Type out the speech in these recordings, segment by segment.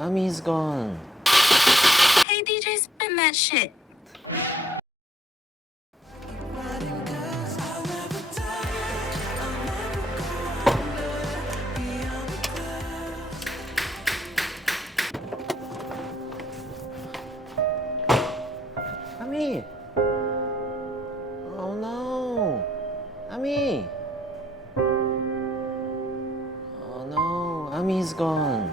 Mommy's gone. Hey DJ, spin that shit. Mommy! Oh no! Mommy! Oh no, Mommy's gone.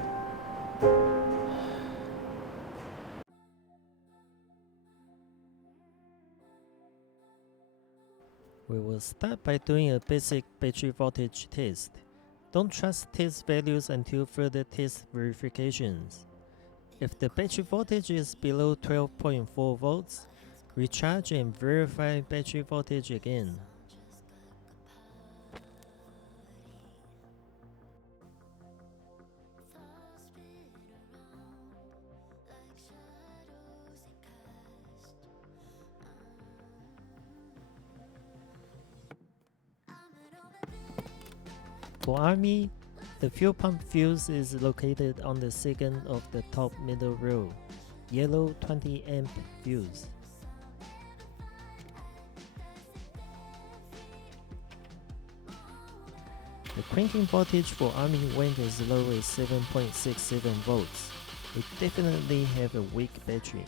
We will start by doing a basic battery voltage test. Don't trust test values until further test verifications. If the battery voltage is below 12.4 volts, recharge and verify battery voltage again. For Army, the fuel pump fuse is located on the second of the top middle row, yellow 20 amp fuse. The cranking voltage for Army went as low as 7.67 volts. We definitely have a weak battery.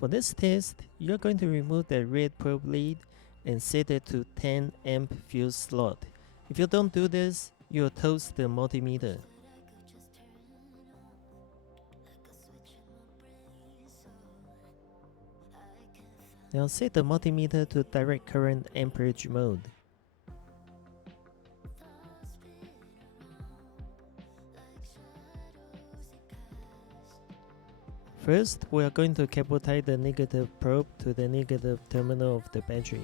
For this test, you're going to remove the red probe lead and set it to 10 amp fuse slot. If you don't do this, you'll toast the multimeter. Now set the multimeter to direct current amperage mode. First, we are going to cable tie the negative probe to the negative terminal of the battery.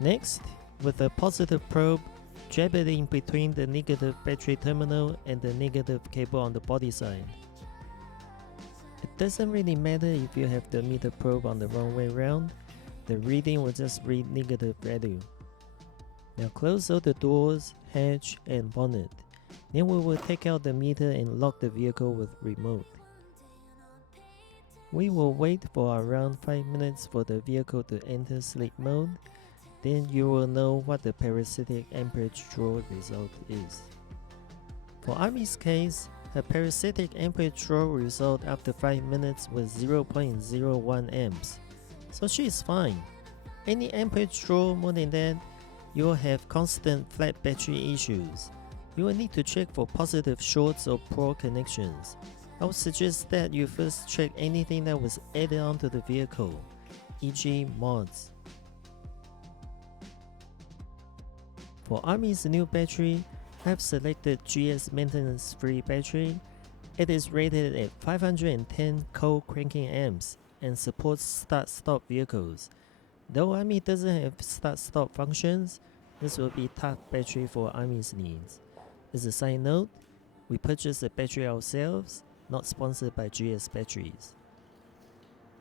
Next, with the positive probe, jab it in between the negative battery terminal and the negative cable on the body side. It doesn't really matter if you have the meter probe on the wrong way around. The reading will just read negative value. Now close all the doors, hatch and bonnet. Then we will take out the meter and lock the vehicle with remote. We will wait for around 5 minutes for the vehicle to enter sleep mode. Then you will know what the parasitic amperage draw result is. For Army's case, her parasitic amperage draw result after 5 minutes was 0.01 amps. So she is fine. Any amperage draw more than that, you will have constant flat battery issues. You will need to check for positive shorts or poor connections. I would suggest that you first check anything that was added onto the vehicle, e.g. mods. For Army's new battery, I have selected GS maintenance free battery. It is rated at 510 cold cranking amps and supports start-stop vehicles. Though Army doesn't have start-stop functions, this will be top battery for Army's needs. As a side note, we purchased the battery ourselves, not sponsored by GS Batteries.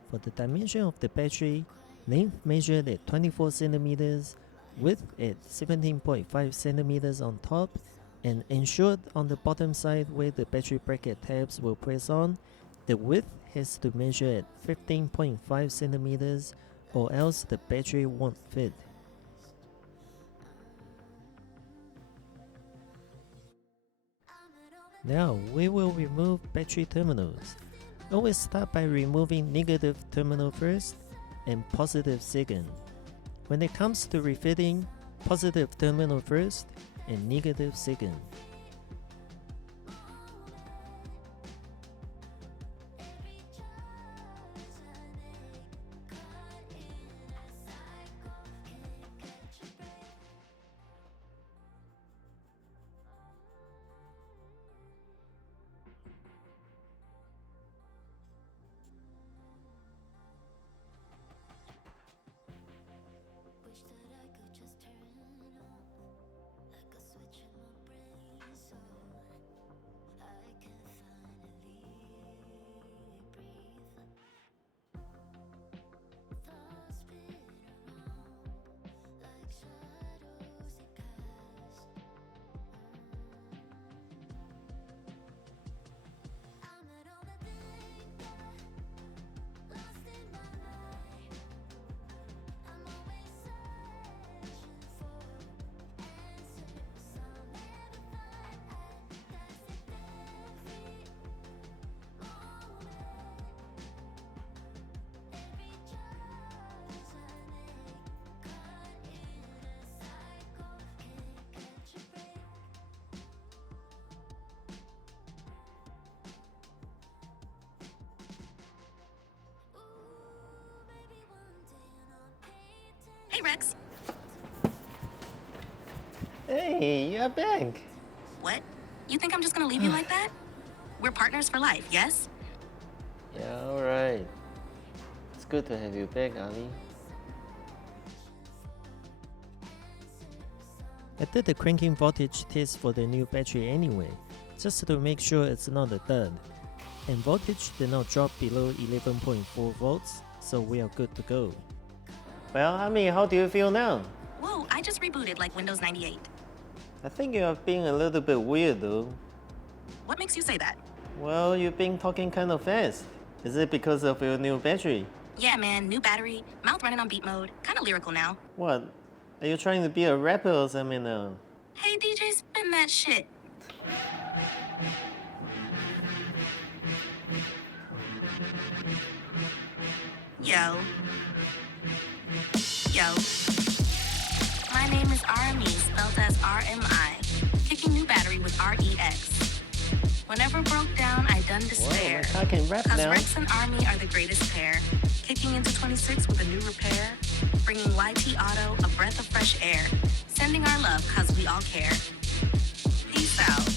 For the dimension of the battery, length measured at 24 centimeters, width at 17.5 centimeters on top, and ensured on the bottom side where the battery bracket tabs will press on, the width has to measure at 15.5 centimeters or else the battery won't fit. Now we will remove battery terminals. Always start by removing negative terminal first and positive second. When it comes to refitting, positive terminal first and negative second. Hey, you're back. What? You think I'm just gonna leave you like that? We're partners for life, yes? Yeah, alright. It's good to have you back, Ami. I did the cranking voltage test for the new battery anyway, just to make sure it's not a dud. And voltage did not drop below 11.4 volts, so we are good to go. Well, Ami, how do you feel now? Whoa, I just rebooted like Windows 98. I think you are being a little bit weird though. What makes you say that? Well, you've been talking kind of fast. Is it because of your new battery? Yeah, man, new battery, mouth running on beat mode, kinda lyrical now. What? Are you trying to be a rapper or something now? Hey DJ, spin that shit. Yo. My name is RME, spelled as RMI. Kicking new battery with REX. Whenever broke down, I done despair. Whoa, I can rap Cause now. Rex and Army are the greatest pair. Kicking into 26 with a new repair. Bringing YT Auto a breath of fresh air. Sending our love cause we all care. Peace out.